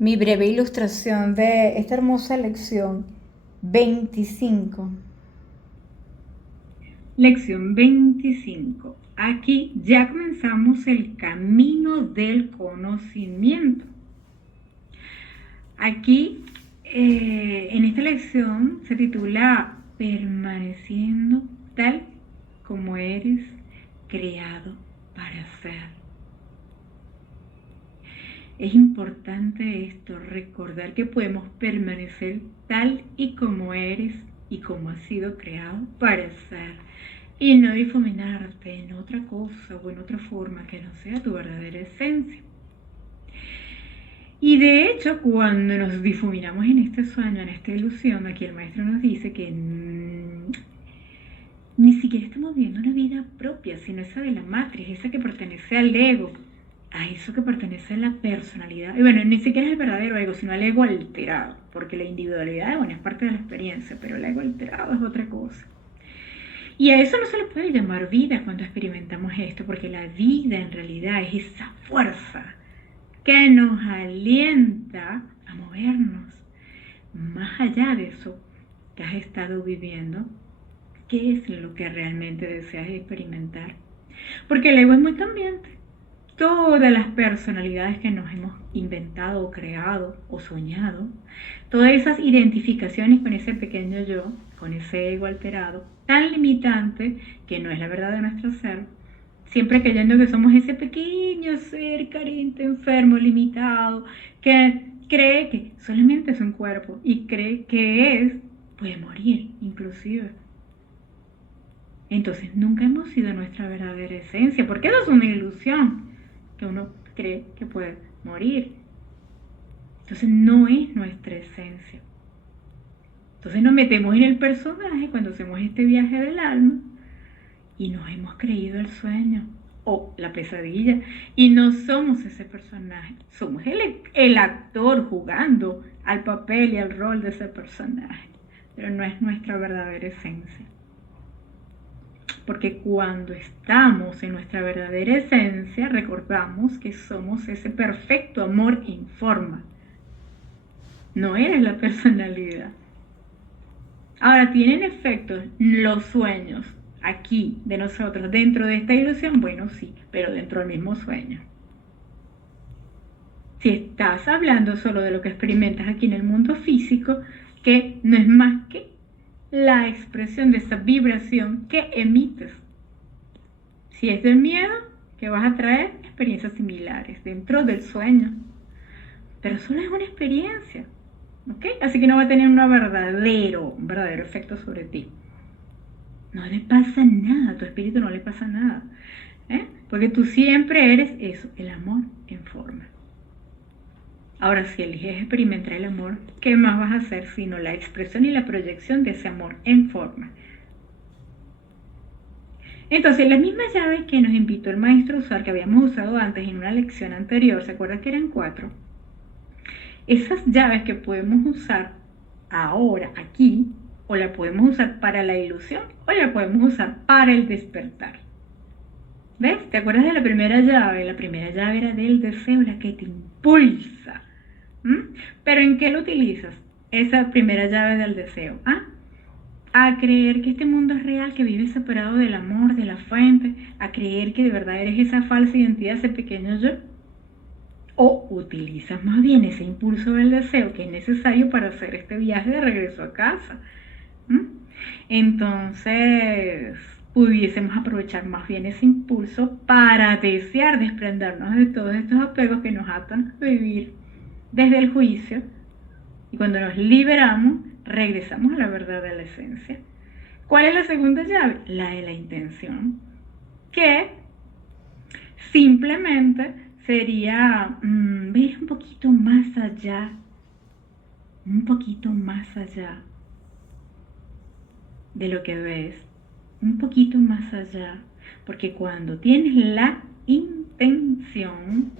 Mi breve ilustración de esta hermosa lección 25. Lección 25. Aquí ya comenzamos el camino del conocimiento. Aquí, en esta lección se titula Permaneciendo tal como eres creado para ser. Es importante esto, recordar que podemos permanecer tal y como eres y como has sido creado para ser. Y no difuminarte en otra cosa o en otra forma que no sea tu verdadera esencia. Y de hecho, cuando nos difuminamos en este sueño, en esta ilusión, aquí el maestro nos dice que ni siquiera estamos viviendo una vida propia, sino esa de la matriz, esa que pertenece al ego, a eso que pertenece a la personalidad. Y bueno, ni siquiera es el verdadero ego, sino al ego alterado, porque la individualidad, bueno, es parte de la experiencia, pero el ego alterado es otra cosa. Y a eso no se le puede llamar vida cuando experimentamos esto, porque la vida en realidad es esa fuerza que nos alienta a movernos más allá de eso que has estado viviendo. ¿Qué es lo que realmente deseas experimentar? Porque el ego es muy cambiante. Todas las personalidades que nos hemos inventado o creado o soñado, todas esas identificaciones con ese pequeño yo, con ese ego alterado, tan limitante que no es la verdad de nuestro ser, siempre creyendo que somos ese pequeño ser carente, enfermo, limitado, que cree que solamente es un cuerpo y cree que puede morir inclusive. Entonces nunca hemos sido nuestra verdadera esencia, porque eso es una ilusión, que uno cree que puede morir. Entonces no es nuestra esencia. Entonces nos metemos en el personaje cuando hacemos este viaje del alma y nos hemos creído el sueño o la pesadilla y no somos ese personaje, somos el actor jugando al papel y al rol de ese personaje, pero no es nuestra verdadera esencia. Porque cuando estamos en nuestra verdadera esencia, recordamos que somos ese perfecto amor en forma. No eres la personalidad. Ahora, ¿tienen efectos los sueños aquí de nosotros dentro de esta ilusión? Bueno, sí, pero dentro del mismo sueño. Si estás hablando solo de lo que experimentas aquí en el mundo físico, que no es más que la expresión de esa vibración que emites. Si es del miedo, que vas a traer experiencias similares dentro del sueño. Pero solo es una experiencia, ¿ok? Así que no va a tener un verdadero efecto sobre ti. No le pasa nada, a tu espíritu no le pasa nada. Porque tú siempre eres eso, el amor en forma. Ahora, si eliges experimentar el amor, ¿qué más vas a hacer sino la expresión y la proyección de ese amor en forma? Entonces, las mismas llaves que nos invitó el maestro a usar, que habíamos usado antes en una lección anterior, ¿se acuerdan que eran 4? Esas llaves que podemos usar ahora, aquí, o la podemos usar para la ilusión, o la podemos usar para el despertar. ¿Ves? ¿Te acuerdas de la primera llave? La primera llave era del deseo, la que te impulsa. ¿Pero en qué lo utilizas? Esa primera llave del deseo. A creer que este mundo es real, que vives separado del amor, de la fuente, a creer que de verdad eres esa falsa identidad, ese pequeño yo. O utilizas más bien ese impulso del deseo que es necesario para hacer este viaje de regreso a casa. Entonces, pudiésemos aprovechar más bien ese impulso para desear desprendernos de todos estos apegos que nos atan a vivir desde el juicio. Y cuando nos liberamos, regresamos a la verdad de la esencia. ¿Cuál es la segunda llave? La de la intención, que simplemente sería ver un poquito más allá, un poquito más allá de lo que ves, un poquito más allá, porque cuando tienes la intención,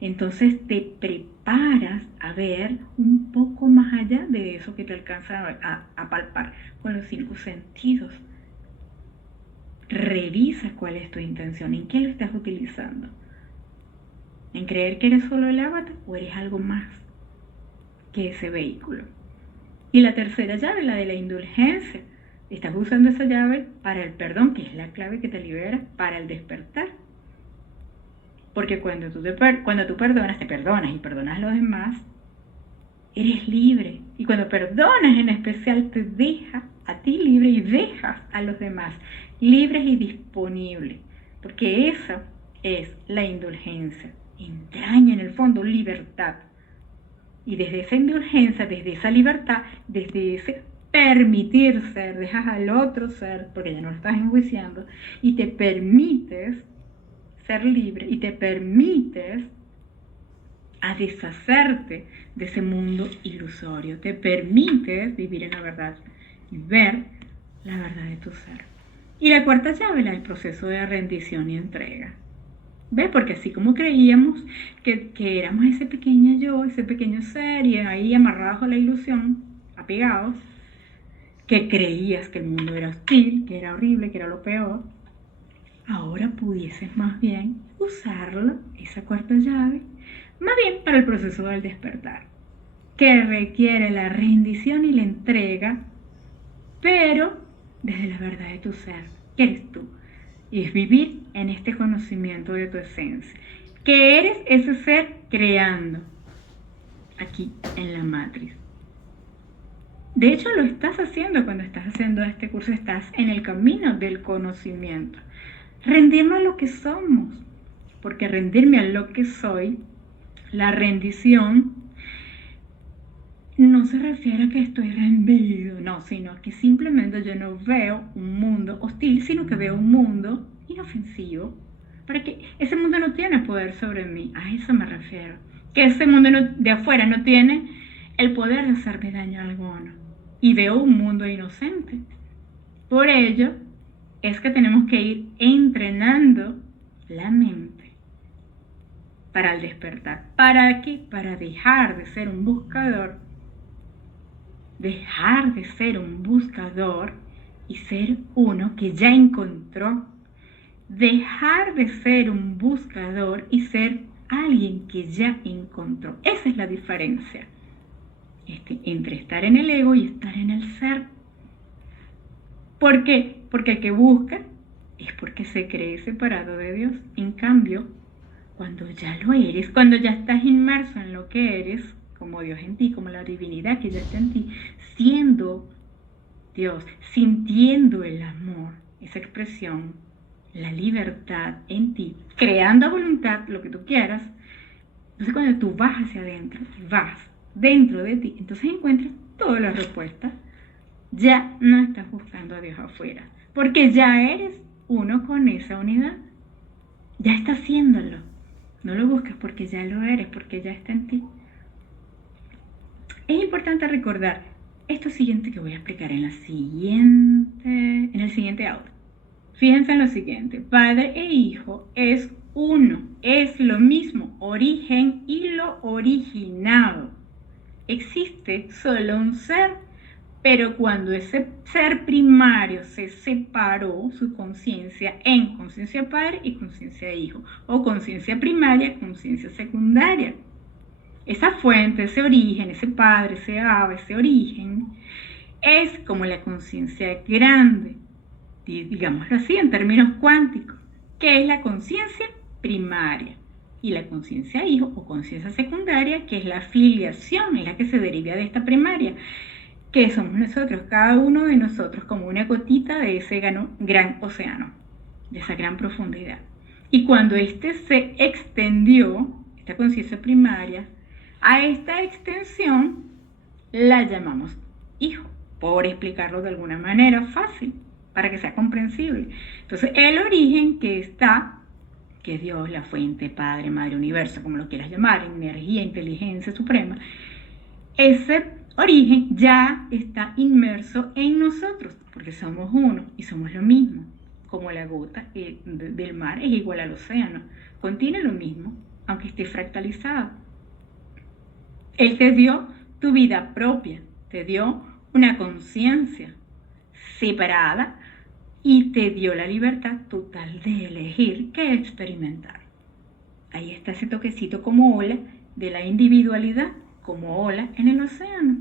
entonces te preparas a ver un poco más allá de eso que te alcanza a palpar con los 5 sentidos. Revisa cuál es tu intención, en qué lo estás utilizando. en creer que eres solo el avatar o eres algo más que ese vehículo. Y la tercera llave, la de la indulgencia. Estás usando esa llave para el perdón, que es la clave que te libera para el despertar. Porque cuando tú perdonas, te perdonas y perdonas a los demás, eres libre. Y cuando perdonas en especial, te deja a ti libre y dejas a los demás libres y disponibles. Porque esa es la indulgencia. Entraña en el fondo libertad. Y desde esa indulgencia, desde esa libertad, desde ese permitir ser, dejas al otro ser, porque ya no lo estás enjuiciando, y te permites ser libre y te permites a deshacerte de ese mundo ilusorio, te permites vivir en la verdad y ver la verdad de tu ser. Y la cuarta llave, la del proceso de rendición y entrega. ¿Ves? Porque así como creíamos que éramos ese pequeño yo, ese pequeño ser, y ahí amarrados a la ilusión, apegados, que creías que el mundo era hostil, que era horrible, que era lo peor, ahora pudieses más bien usarlo, esa cuarta llave, más bien para el proceso del despertar, que requiere la rendición y la entrega, pero desde la verdad de tu ser, que eres tú. Y es vivir en este conocimiento de tu esencia, que eres ese ser creando aquí en la matriz. De hecho, lo estás haciendo cuando estás haciendo este curso, estás en el camino del conocimiento. Rendirnos a lo que somos, porque rendirme a lo que soy, la rendición, no se refiere a que estoy rendido, no, sino a que simplemente yo no veo un mundo hostil, sino que veo un mundo inofensivo, para que ese mundo no tiene poder sobre mí, a eso me refiero, que ese mundo de afuera no tiene el poder de hacerme daño alguno, y veo un mundo inocente. Por ello, es que tenemos que ir entrenando la mente para el despertar. ¿Para qué? Para dejar de ser un buscador, y ser uno que ya encontró. Dejar de ser un buscador y ser alguien que ya encontró. Esa es la diferencia entre estar en el ego y estar en el ser. ¿Por qué? Porque el que busca es porque se cree separado de Dios. En cambio, cuando ya lo eres, cuando ya estás inmerso en lo que eres, como Dios en ti, como la divinidad que ya está en ti, siendo Dios, sintiendo el amor, esa expresión, la libertad en ti, creando a voluntad lo que tú quieras. Entonces cuando tú vas hacia adentro, vas dentro de ti, entonces encuentras todas las respuestas. Ya no estás buscando a Dios afuera, porque ya eres uno con esa unidad. Ya estás haciéndolo. No lo busques porque ya lo eres, porque ya está en ti. Es importante recordar esto siguiente que voy a explicar en el siguiente audio. Fíjense en lo siguiente: Padre e Hijo es uno, es lo mismo, origen y lo originado. Existe solo un ser, pero cuando ese ser primario se separó, su conciencia en conciencia padre y conciencia hijo, o conciencia primaria, conciencia secundaria. Esa fuente, ese origen, ese padre, ese ave, ese origen, es como la conciencia grande, digámoslo así en términos cuánticos, que es la conciencia primaria, y la conciencia hijo o conciencia secundaria, que es la filiación, es la que se deriva de esta primaria, que somos nosotros, cada uno de nosotros como una gotita de ese gran océano, de esa gran profundidad. Y cuando se extendió, esta conciencia primaria, a esta extensión la llamamos hijo, por explicarlo de alguna manera fácil, para que sea comprensible. Entonces, el origen que está, que es Dios, la fuente, Padre, Madre, Universo, como lo quieras llamar, energía, inteligencia suprema, ese origen ya está inmerso en nosotros, porque somos uno y somos lo mismo, como la gota del mar es igual al océano, contiene lo mismo, aunque esté fractalizado. Él te dio tu vida propia, te dio una conciencia separada y te dio la libertad total de elegir qué experimentar. Ahí está ese toquecito como ola de la individualidad, como ola en el océano.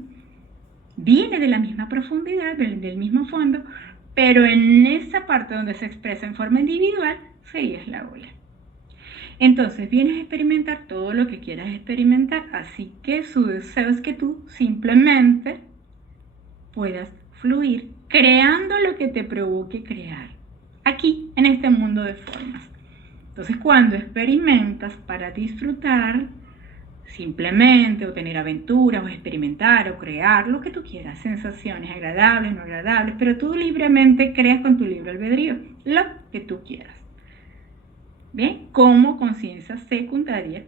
Viene de la misma profundidad, del mismo fondo, pero en esa parte donde se expresa en forma individual, sería la ola. Entonces vienes a experimentar todo lo que quieras experimentar, así que su deseo es que tú simplemente puedas fluir creando lo que te provoque crear, aquí en este mundo de formas. Entonces cuando experimentas para disfrutar, simplemente, o tener aventuras, o experimentar, o crear lo que tú quieras, sensaciones agradables, no agradables, pero tú libremente creas con tu libre albedrío lo que tú quieras. Bien, como conciencia secundaria,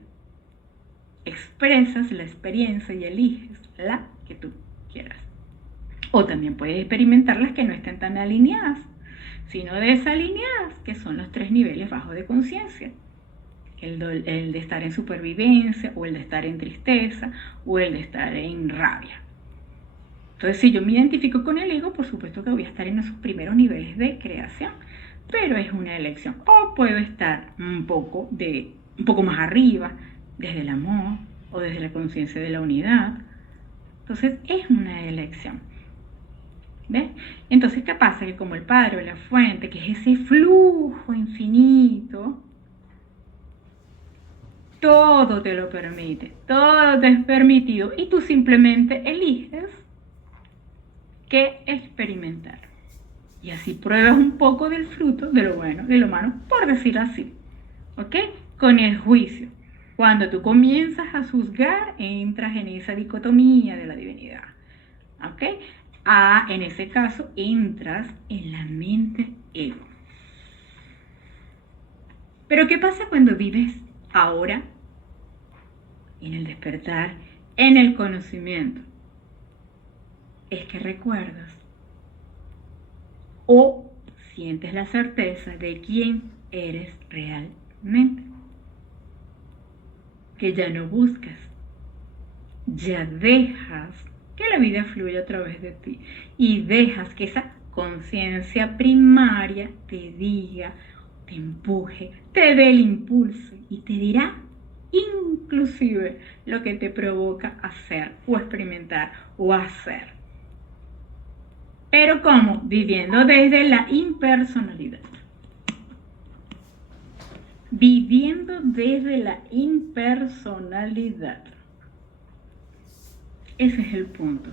expresas la experiencia y eliges la que tú quieras. O también puedes experimentar las que no estén tan alineadas, sino desalineadas, que son los 3 niveles bajos de conciencia. El de estar en supervivencia, o el de estar en tristeza, o el de estar en rabia. Entonces, si yo me identifico con el ego, por supuesto que voy a estar en esos primeros niveles de creación, pero es una elección. O puedo estar un poco más arriba, desde el amor, o desde la conciencia de la unidad. Entonces, es una elección. ¿Ves? Entonces, ¿qué pasa? Que como el Padre o la fuente, que es ese flujo infinito, todo te lo permite, todo te es permitido, y tú simplemente eliges qué experimentar. Y así pruebas un poco del fruto, de lo bueno, de lo malo, por decir así. ¿Ok? Con el juicio. Cuando tú comienzas a juzgar, entras en esa dicotomía de la divinidad. ¿Ok? En ese caso, entras en la mente ego. Pero ¿qué pasa cuando vives ahora en el despertar, en el conocimiento? Es que recuerdas o sientes la certeza de quién eres realmente. Que ya no buscas, ya dejas que la vida fluya a través de ti y dejas que esa conciencia primaria te diga, te empuje, te dé el impulso y te dirá inclusive lo que te provoca hacer o experimentar o hacer. Pero ¿cómo? Viviendo desde la impersonalidad. Viviendo desde la impersonalidad. Ese es el punto.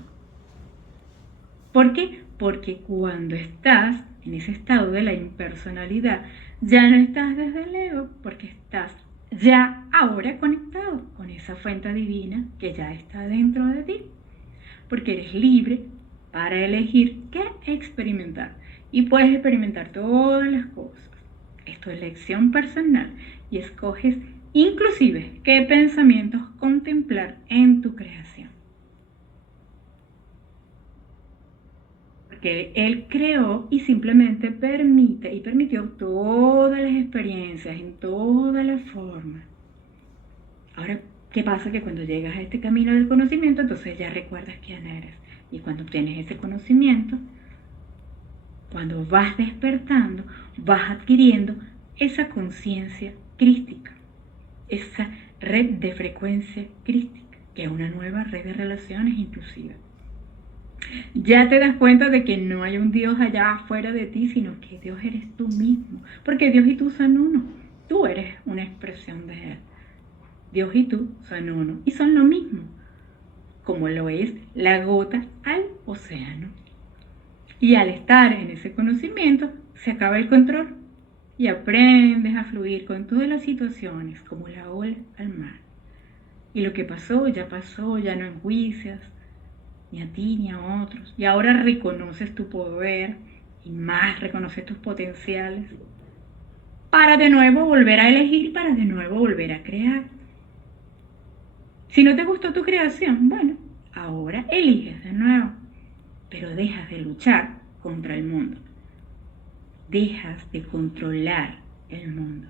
¿Por qué? Porque cuando estás en ese estado de la impersonalidad, ya no estás desde el ego, porque estás ya ahora conectado con esa fuente divina que ya está dentro de ti. Porque eres libre para elegir qué experimentar. Y puedes experimentar todas las cosas. Es tu elección personal y escoges inclusive qué pensamientos contemplar en tu creación. Porque Él creó y simplemente permitió todas las experiencias en todas las formas. Ahora, ¿qué pasa? Que cuando llegas a este camino del conocimiento, entonces ya recuerdas quién eres. Y cuando tienes ese conocimiento, cuando vas despertando, vas adquiriendo esa conciencia crística, esa red de frecuencia crística, que es una nueva red de relaciones inclusive. Ya te das cuenta de que no hay un Dios allá afuera de ti, sino que Dios eres tú mismo, porque Dios y tú son uno. Tú eres una expresión de Él. Dios y tú son uno y son lo mismo, como lo es la gota al océano. Y al estar en ese conocimiento, se acaba el control y aprendes a fluir con todas las situaciones como la ola al mar. Y lo que pasó, ya no enjuicias ni a ti ni a otros. Y ahora reconoces tu poder y más reconoces tus potenciales para de nuevo volver a elegir, para de nuevo volver a crear. Si no te gustó tu creación, bueno, ahora eliges de nuevo, pero dejas de luchar contra el mundo. Dejas de controlar el mundo.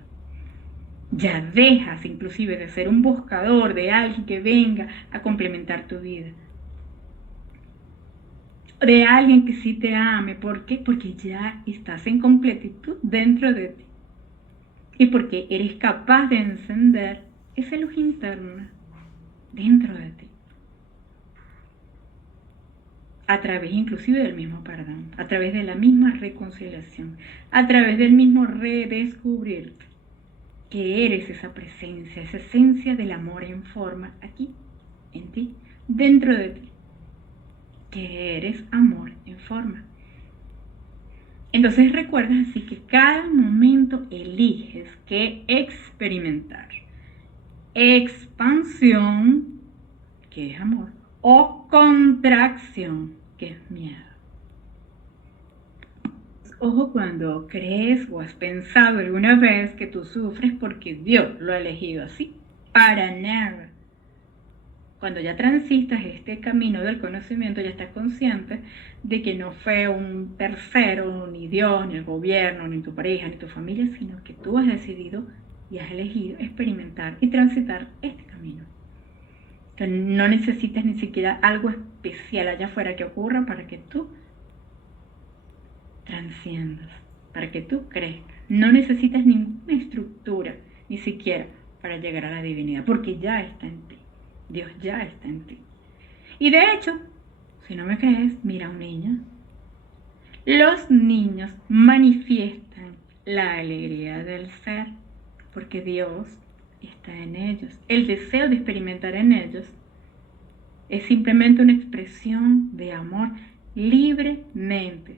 Ya dejas inclusive de ser un buscador de alguien que venga a complementar tu vida. De alguien que sí te ame. ¿Por qué? Porque ya estás en completitud dentro de ti. y porque eres capaz de encender esa luz interna dentro de ti. A través inclusive del mismo perdón, a través de la misma reconciliación, a través del mismo redescubrirte que eres esa presencia, esa esencia del amor en forma aquí, en ti, dentro de ti, que eres amor en forma. Entonces recuerdas así que cada momento eliges qué experimentar. Expansión, que es amor, o contracción, que es miedo. Ojo cuando crees o has pensado alguna vez que tú sufres porque Dios lo ha elegido así. Para nada. Cuando ya transitas este camino del conocimiento, ya estás consciente de que no fue un tercero, ni Dios, ni el gobierno, ni tu pareja, ni tu familia, sino que tú has decidido y has elegido experimentar y transitar este camino. Entonces, no necesitas ni siquiera algo especial allá afuera que ocurra para que tú transciendas, para que tú crezcas. No necesitas ninguna estructura, ni siquiera para llegar a la divinidad, porque ya está en ti. Dios ya está en ti. Y de hecho, si no me crees, mira a un niño. Los niños manifiestan la alegría del ser, porque Dios está en ellos. El deseo de experimentar en ellos es simplemente una expresión de amor libremente.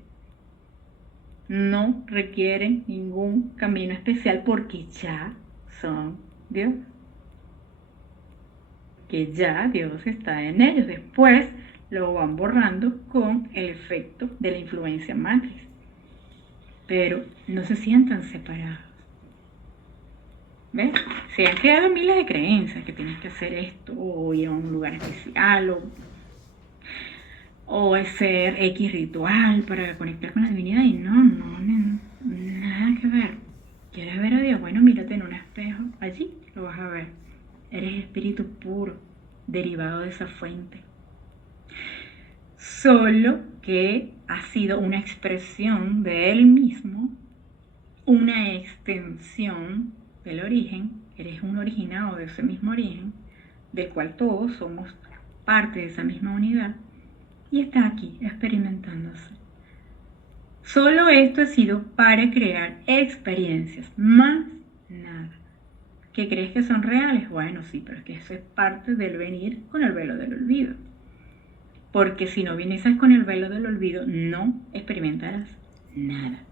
No requieren ningún camino especial porque ya son Dios. Que ya Dios está en ellos. Después lo van borrando con el efecto de la influencia matriz. Pero no se sientan separados. ¿Ves? Se han creado miles de creencias que tienes que hacer esto o ir a un lugar especial o hacer X ritual para conectar con la divinidad y no, nada que ver. ¿Quieres ver a Dios? Bueno, mírate en un espejo, allí lo vas a ver. Eres espíritu puro, derivado de esa fuente. Solo que ha sido una expresión de él mismo, una extensión del origen. Eres un originado de ese mismo origen, del cual todos somos parte de esa misma unidad, y está aquí experimentándose. Solo esto ha sido para crear experiencias, más nada. ¿Que crees que son reales? Bueno, sí, pero es que eso es parte del venir con el velo del olvido. Porque si no vienes con el velo del olvido, no experimentarás nada,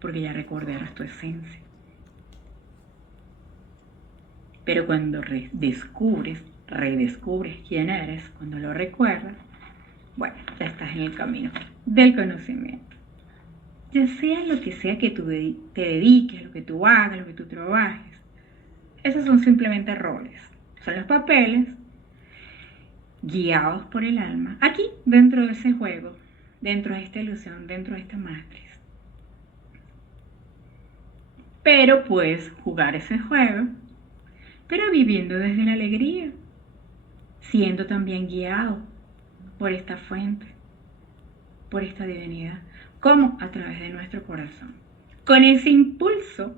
porque ya recordarás tu esencia. Pero cuando redescubres quién eres, cuando lo recuerdas, bueno, ya estás en el camino del conocimiento. Ya sea lo que sea que tú te dediques, lo que tú hagas, lo que tú trabajes, esos son simplemente roles. Son los papeles guiados por el alma, aquí dentro de ese juego, dentro de esta ilusión, dentro de esta matriz. Pero puedes jugar ese juego, pero viviendo desde la alegría, siendo también guiado por esta fuente, por esta divinidad. ¿Cómo? A través de nuestro corazón. Con ese impulso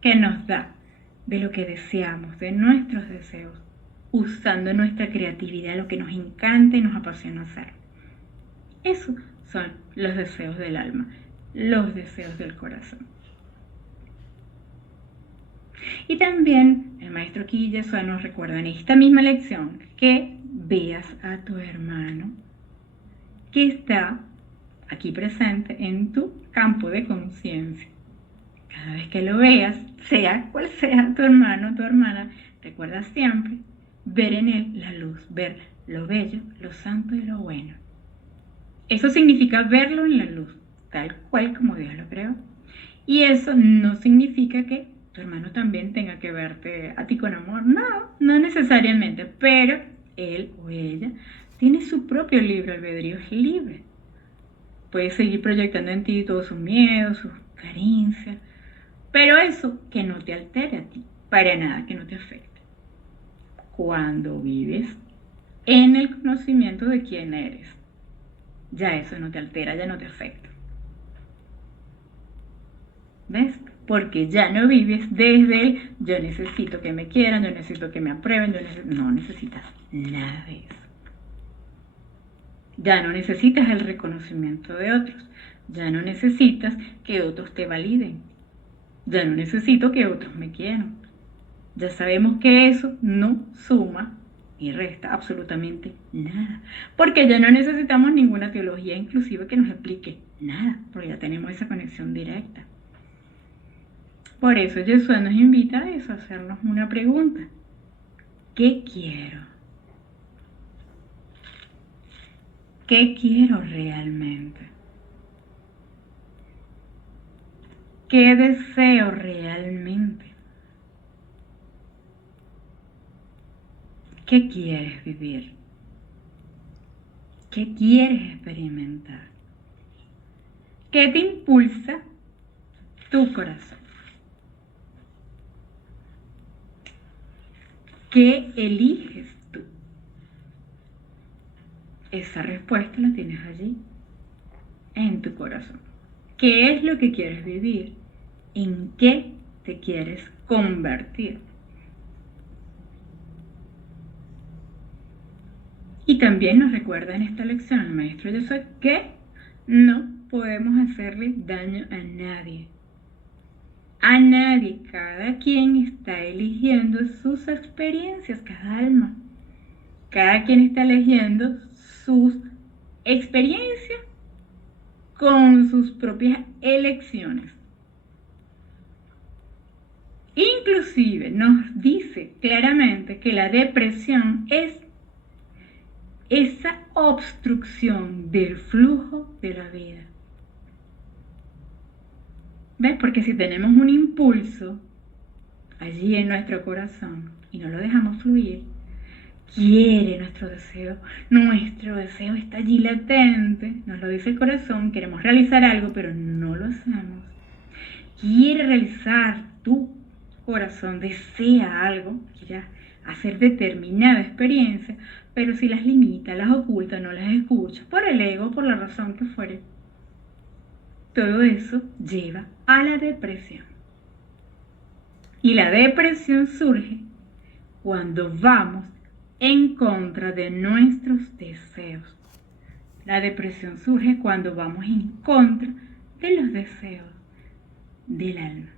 que nos da de lo que deseamos, de nuestros deseos, usando nuestra creatividad, lo que nos encanta y nos apasiona hacer. Esos son los deseos del alma, los deseos del corazón. Y también el maestro Quilla nos recuerda en esta misma lección que veas a tu hermano que está aquí presente en tu campo de conciencia. Cada vez que lo veas, sea cual sea tu hermano o tu hermana, recuerda siempre ver en él la luz, ver lo bello, lo santo y lo bueno. Eso significa verlo en la luz, tal cual como Dios lo creó. Y eso no significa que tu hermano también tenga que verte a ti con amor. No necesariamente, pero él o ella tiene su propio libre albedrío, es libre. Puede seguir proyectando en ti todos sus miedos, sus carencias, pero eso que no te altere a ti, para nada, que no te afecte. Cuando vives en el conocimiento de quién eres, ya eso no te altera, ya no te afecta. ¿Ves? Porque ya no vives desde el yo necesito que me quieran, yo necesito que me aprueben, no necesitas nada de eso. Ya no necesitas el reconocimiento de otros, ya no necesitas que otros te validen, ya no necesito que otros me quieran. Ya sabemos que eso no suma y resta absolutamente nada, porque ya no necesitamos ninguna teología inclusiva que nos explique nada, porque ya tenemos esa conexión directa. Por eso Jesús nos invita a eso, a hacernos una pregunta. ¿Qué quiero? ¿Qué quiero realmente? ¿Qué deseo realmente? ¿Qué quieres vivir? ¿Qué quieres experimentar? ¿Qué te impulsa tu corazón? ¿Qué eliges tú? Esa respuesta la tienes allí, en tu corazón. ¿Qué es lo que quieres vivir? ¿En qué te quieres convertir? Y también nos recuerda en esta lección el Maestro Jesús que no podemos hacerle daño a nadie. A nadie, cada quien está eligiendo sus experiencias, cada alma. Cada quien está eligiendo sus experiencias con sus propias elecciones. Inclusive nos dice claramente que la depresión es esa obstrucción del flujo de la vida. ¿Ves? Porque si tenemos un impulso allí en nuestro corazón y no lo dejamos fluir, quiere nuestro deseo está allí latente, nos lo dice el corazón, queremos realizar algo, pero no lo hacemos. Quiere realizar, tu corazón desea algo, quiere hacer determinada experiencia, pero si las limita, las oculta, no las escucha, por el ego, por la razón que fuere, todo eso lleva a la depresión. Y la depresión surge cuando vamos en contra de nuestros deseos. La depresión surge cuando vamos en contra de los deseos del alma.